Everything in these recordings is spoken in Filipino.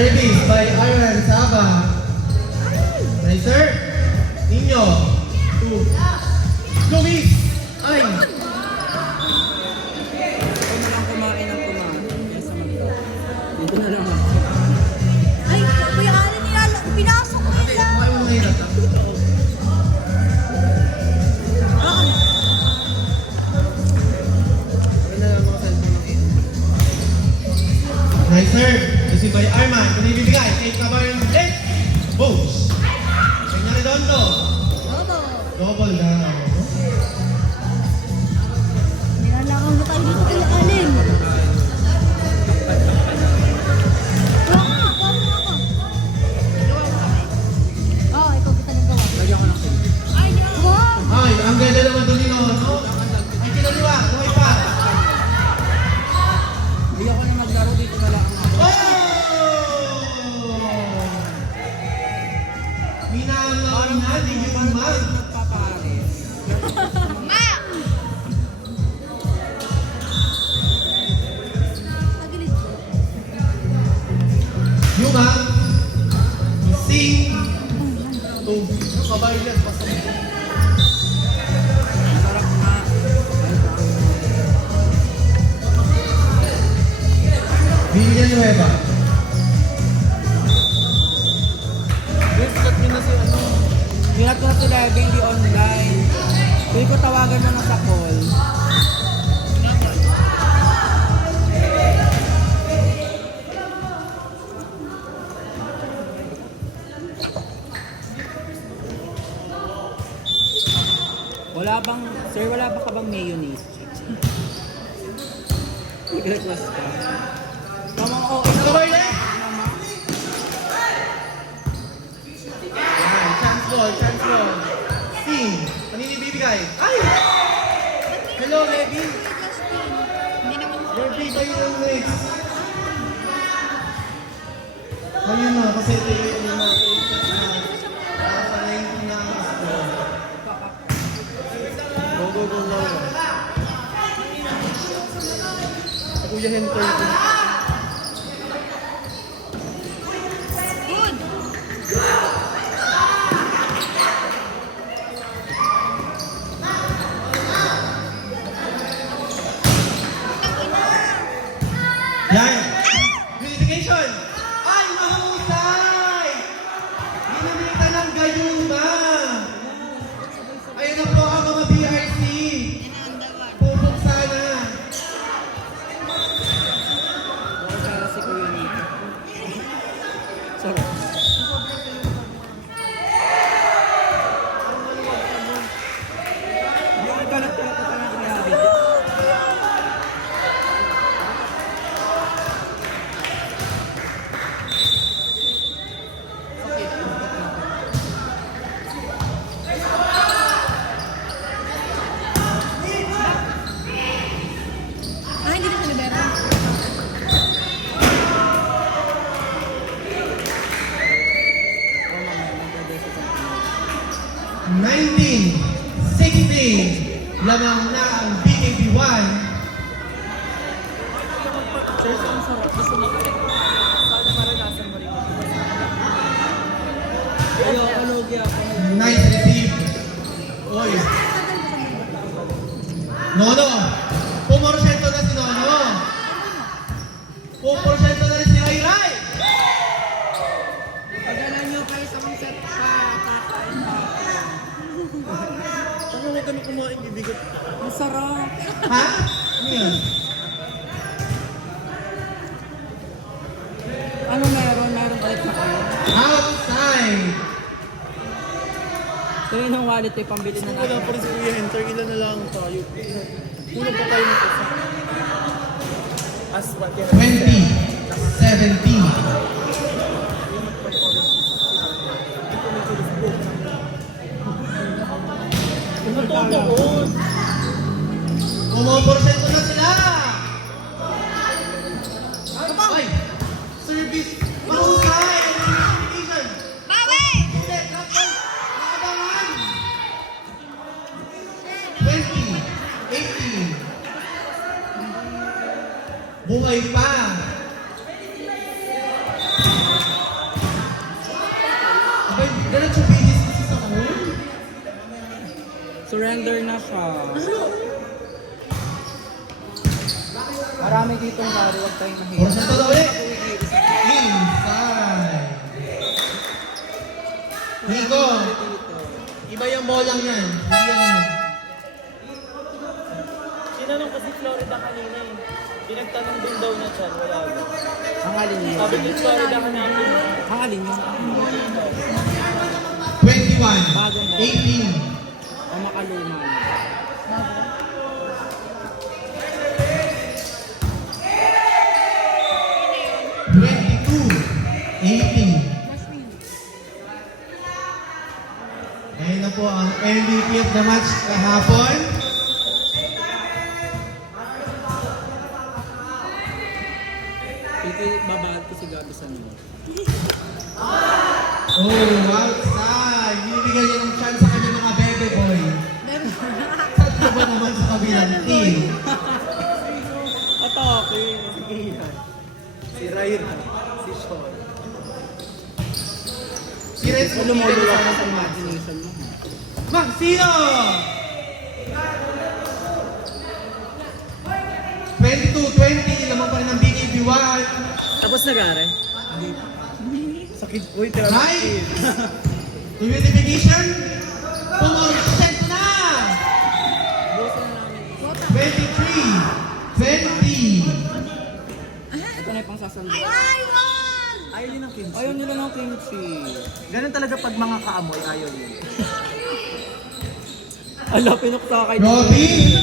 Service by Arlan Saba. Nice, sir. Ninyo. 2. Lumis. Ay. Ikaw na lang kumain ng kumain. Kesa mag-draw. Dito na lang ako. Ay, Kuya Allen, pinasok mo yun lang. Kumain mo ngayon ata. Nice, sir. Kasi by Arman. Kung ibibigay, take ka ba yung left? Bones. Kanya Redondo. Opo. Double na. Nilalakang na tayo dito, Kuya Allen. Kuha mo ako. Oo, ikaw kita nang gawa. Lagyan ko ng sili. Wow! Ay, ang ganda naman doon nino, no? Ay, kinaliwa. Lumay pa. Hindi ako na maglaro dito na lang ako. Oh! Minangaw na, di nyo mag. Nagpapares. Tagilid. Yuga. Sing. Tung. Kabaylan. Pasok. Masarap nga. Villanueva. Gusto nyo na si ano. Hinap ko na si Levin, di online. Pwede ko tawagan mo na sa call. Wala bang, sir, wala ba ka bang mayonnaise? Nag-request ka. Tama, oo. Kabaylan. Mama. Ayan, chance ball, chance ball. Sing. Kanini bibigay? Ay! Hello, Levi. Levi, kayo ng next. Ayun na, kasi ito yung na. Nasa 19 na ang score. Go, go, go, go. Sa Kuya Henter ko. Good! Yan! Verification! Ay, mahusay! Ginamita ng gayuma! Ayun na po ang mga BRC! Pupok sana! Baka sana si Kuya Nico. Sorry. Yung kalat ko pa ng kuyabi. Ah, hindi na sa libero. Oo, mamaya magdadesa sa 19-16! Lamang na ang BKB1. Sir, ang sarap. Gusto mo sana maranasan mo rin. Ayoko, lugi ako. Nice receive. Oy. Nono. Pumorsyento na si Nono. Pumorsyento na rin si Rayray. Pagalan nyo kayo sa mga set pa. Kakain pa ako. Ano mo kami kumain bibigot? Masarap. Ha? Ano yan? Ano meron? Meron ulit na kayo. Outside. Tuloy ng wallet eh, pambili na Wala natin. pa rin si Kuya Henter, ilan na lang tayo. Kulang pa tayo ng isa. As what yan. 20-17. Ano to doon? Pumorsyento na sila. Ay! Service. Mahusay. Verification. Bawi! Hindi, dapat naabangan. 20-18. Buhay pa. Surrender na siya. Marami ditong laro, huwag tayong mahiya. Oras na todo ulit. Inside. Nico, iba yung bolang yan. Hindi yan yun. Tinanong kasi Florida kanina eh. Pinagtanong din daw niya siya, wala daw. Ang alin niya. Sabi ni Florida kanina. Ang alin niya. 21, Bagong bola. 18, Ang makaluma niya. Ayun na po ang MVP of the match kahapon. Babahal ko si Gabi sa nila. Oh, outside! Binibigyan niya ng chance sa kanya mga bebe boy. Tatlo ba naman sa kabilang team? Atake. Sige yan. Si Raira, si Sean. Si Renz So, lumolo lang sa imagination mo. Maxino! 22-20, lamang pa rin ang BKB1. Tapos nag-are? Sakit po yung tira. Nice! To unification, pumorsyento na! 23-20. Ito na yung pang sasando. Ayaw yun ng kimchi. Ayaw nila ng kimchi. Ganun talaga pag mga kaamoy, ayaw yun. Ala, pinukta kay Robbie!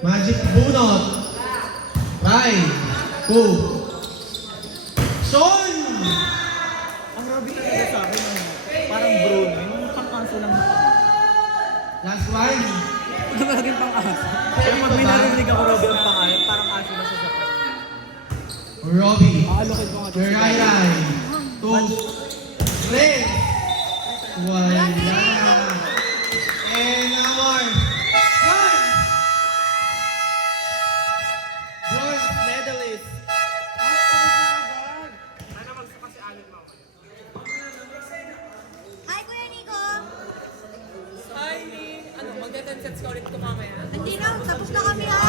Magic Bunot. 5, 2. Sean! Ang Robby talaga sa akin, parang Bruno, yung pang-cancel lang na. Last one. Ito naging pang-asa. Kaya pag may narinig ako Robby ang pangalan, parang cancel na siya sa kanya. Robbie. Aalokid ko nga. Ferrari. 2, 3. Wala. And our bronze medalist. Hi, Kuya Nico! Hi, ano, magte-10 sets ka ulit ko mamaya. Hindi na, tapos na kami ha!